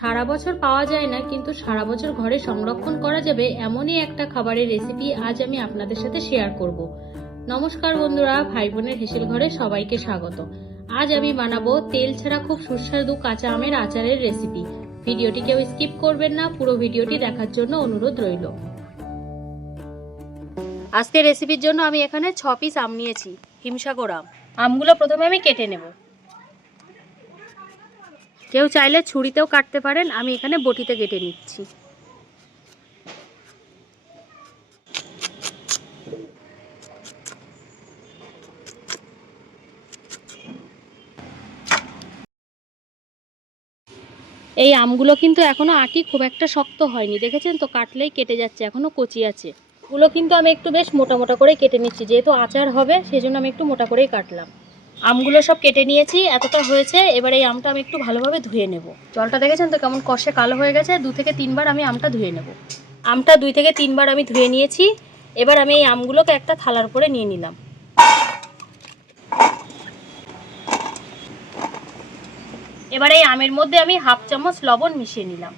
সারা বছর পাওয়া যায় না, কিন্তু সারা বছর ঘরে সংরক্ষণ করা যাবে এমনই একটা খাবারের রেসিপি আজ আমি আপনাদের সাথে শেয়ার করব। নমস্কার বন্ধুরা, ভাই বোনের হেসেল ঘরে সবাইকে স্বাগত। আজ আমি বানাবো তেল ছাড়া খুব সুস্বাদু কাঁচা আমের আচারের রেসিপি। ভিডিওটি কেউ স্কিপ করবেন না, পুরো ভিডিওটি দেখার জন্য অনুরোধ রইল। আজকের রেসিপির জন্য আমি এখানে 6 পিস আম নিয়েছি, হিমসাগর আম। আমগুলো প্রথমে আমি কেটে নেব। কেউ চাইলে ছুরিতেও কাটতে পারেন, আমি এখানে বটিতে কেটে নিচ্ছি। এই আমগুলো কিন্তু এখনো আটি খুব একটা শক্ত হয়নি, দেখেছেন তো, কাটলেই কেটে যাচ্ছে, এখনো কচি আছে। এগুলো কিন্তু আমি একটু বেশ মোটা মোটা করে কেটে নিচ্ছি, যেহেতু আচার হবে সেজন্য আমি একটু মোটা করেই কাটলাম। আমগুলো সব কেটে নিয়েছি, এতটা হয়েছে। এবার এই আমটা আমি একটু ভালোভাবে ধুয়ে নেব। জলটা দেখেছেন তো কেমন কষে কালো হয়ে গেছে। 2 থেকে 3 বার আমি আমটা ধুয়ে নেব। আমটা 2 থেকে 3 বার আমি ধুয়ে নিয়েছি। এবার আমি এই আমগুলোকে একটা থালার উপরে নিয়ে নিলাম। এবার এই আমের মধ্যে আমি 1/2 চামচ লবণ মিশিয়ে নিলাম।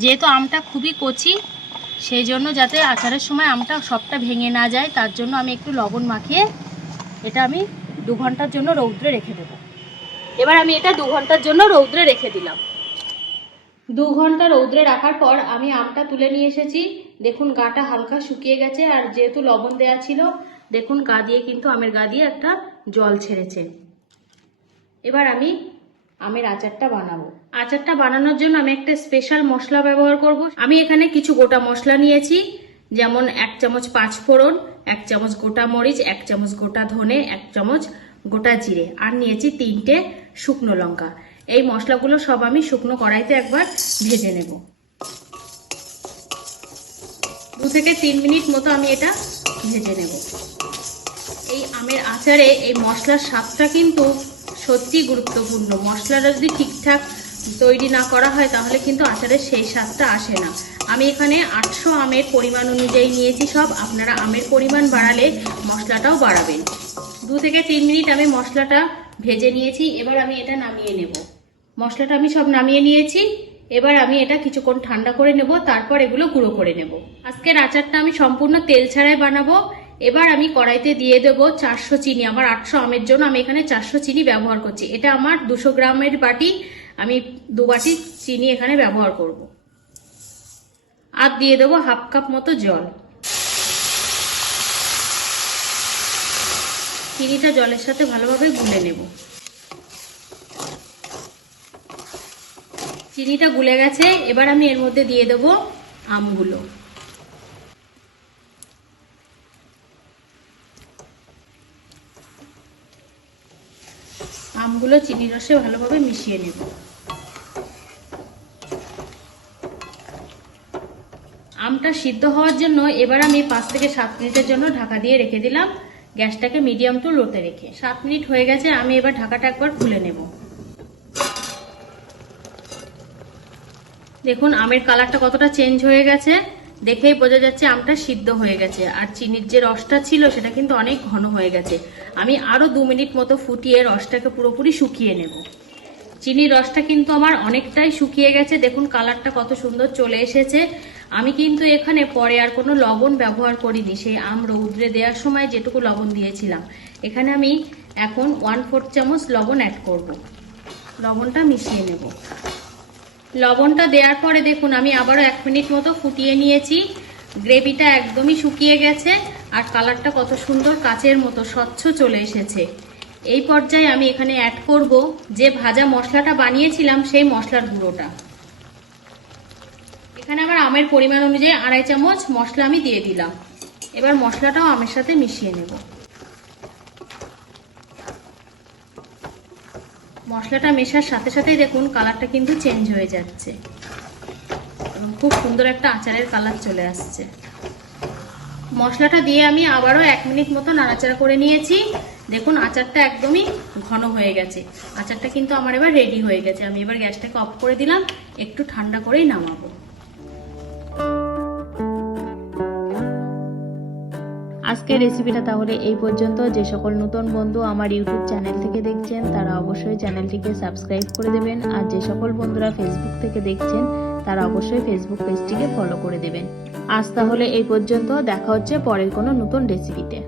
যেহেতু আমটা খুবই কচি, সেই জন্য যাতে আচারের সময় আমটা সবটা ভেঙে না যায়, তার জন্য আমি একটু লবণ মাখিয়ে এটা আমি 2 ঘন্টার জন্য রৌদ্রে রেখে দেব। এবার আমি এটা 2 ঘন্টার জন্য রৌদ্রে রেখে দিলাম। 2 ঘন্টা রৌদ্রে রাখার পর আমি আমটা তুলে নিয়ে এসেছি। দেখুন গাটা হালকা শুকিয়ে গেছে, আর যেহেতু লবণ দেওয়া ছিল, দেখুন গা দিয়ে কিন্তু আমের গা দিয়ে একটা জল ছেড়েছে। এবার আমি আমের আচারটা বানাবো। আচারটা বানানোর জন্য আমি একটা স্পেশাল মশলা ব্যবহার করব। আমি এখানে কিছু গোটা মশলা নিয়েছি, যেমন 1 চামচ 5 ফোড়ন, 1 চামচ গোটা মরিচ, 1 চামচ গোটা ধনে, 1 চামচ গোটা জিরে, আর নিয়েছি 3টে শুকনো লঙ্কা। এই মশলাগুলো সব আমি শুকনো কড়াইতে একবার ভেজে নেব। 2 থেকে 3 মিনিট মতো আমি এটা ভেজে নেব। এই আমের আচারে এই মশলার স্বাদটা কিন্তু সত্যি গুরুত্বপূর্ণ। মশলাটা যদি ঠিকঠাক তৈরি না করা হয় তাহলে কিন্তু আচারের সেই স্বাদটা আসে না। আমি এখানে 800 আমের পরিমাণ অনুযায়ী নিয়েছি সব। আপনারা আমের পরিমাণ বাড়ালে মশলাটাও বাড়াবেন। 2 থেকে 3 মিনিট আমি মশলাটা ভেজে নিয়েছি। এবার আমি এটা নামিয়ে নেব। মশলাটা আমি সব নামিয়ে নিয়েছি। এবার আমি এটা কিছুক্ষণ ঠান্ডা করে নেব, তারপর এগুলো গুঁড়ো করে নেব। আজকের আচারটা আমি সম্পূর্ণ তেল ছাড়াই বানাবো। এবার আমি কড়াইতে দিয়ে দেবো 400 চিনি। আমার 800 আমের জন্য আমি এখানে 400 চিনি ব্যবহার করছি। এটা আমার 200 গ্রামের বাটি, আমি 2 বাটি চিনি এখানে ব্যবহার করব। আর দিয়ে দেবো 1/2 কাপ মতো জল। চিনিটা জলের সাথে ভালোভাবে গুলে নেব। চিনিটা গুলে গেছে। এবার আমি এর মধ্যে দিয়ে দেবো আমগুলো। আমগুলো চিনির রসে ভালোভাবে মিশিয়ে নেব। আমটা সিদ্ধ হওয়ার জন্য এবার আমি 5 থেকে 7 মিনিটের জন্য ঢাকা দিয়ে রেখে দিলাম, গ্যাসটাকে মিডিয়াম টু লোতে রেখে। 7 মিনিট হয়ে গেছে, আমি এবার ঢাকাটা একবার খুলে নেব। দেখুন আমের কালারটা কতটা চেঞ্জ হয়ে গেছে, দেখেই বোঝা যাচ্ছে আমটা সিদ্ধ হয়ে গেছে। আর চিনির যে রসটা ছিল সেটা কিন্তু অনেক ঘন হয়ে গেছে। আমি আরো 2 মিনিট মতো ফুটিয়ে রসটাকে পুরোপুরি শুকিয়ে নেব। চিনির রসটা কিন্তু আমার অনেকটাই শুকিয়ে গেছে। দেখুন কালারটা কত সুন্দর চলে এসেছে। আমি কিন্তু এখানে পরে আর কোনো লবণ ব্যবহার করিনি, সেই আম রৌদ্রে দেওয়ার সময় যেটুকু লবণ দিয়েছিলাম। এখানে আমি এখন 1/4 চামচ লবণ অ্যাড করব। লবণটা মিশিয়ে নেব। লবণটা দেওয়ার পরে দেখুন আমি আবারও 1 মিনিট মতো ফুটিয়ে নিয়েছি। গ্রেভিটা একদমই শুকিয়ে গেছে, আর কালারটা কত সুন্দর কাচের মতো স্বচ্ছ চলে এসেছে। এই পর্যায়ে আমি এখানে অ্যাড করব যে ভাজা মশলাটা বানিয়েছিলাম সেই মশলার গুঁড়োটা। এখানে আমার আমের পরিমাণ অনুযায়ী 2.5 চামচ মশলা আমি দিয়ে দিলাম। এবার মশলাটাও আমের সাথে মিশিয়ে নেব। মশলাটা মেশার সাথে সাথেই দেখুন কালারটা কিন্তু চেঞ্জ হয়ে যাচ্ছে এবং খুব সুন্দর একটা আচারের কালার চলে আসছে। মশলাটা দিয়ে আমি আবারও 1 মিনিট মতো নাড়াচাড়া করে নিয়েছি। দেখুন আচারটা একদমই ঘন হয়ে গেছে। আচারটা কিন্তু আমার এবার রেডি হয়ে গেছে। আমি এবার গ্যাসটাকে অফ করে দিলাম, একটু ঠান্ডা করেই নামাবো। আজকের রেসিপিটা তাহলে এই পর্যন্ত। যে সকল নতুন বন্ধু আমার ইউটিউব চ্যানেল থেকে দেখছেন তারা অবশ্যই চ্যানেলটিকে সাবস্ক্রাইব করে দেবেন, আর যে সকল বন্ধুরা ফেসবুক থেকে দেখছেন তারা অবশ্যই ফেসবুক পেজটিকে ফলো করে দেবেন। আজ তাহলে এই পর্যন্ত, দেখা হচ্ছে পরের কোনো নতুন রেসিপিতে।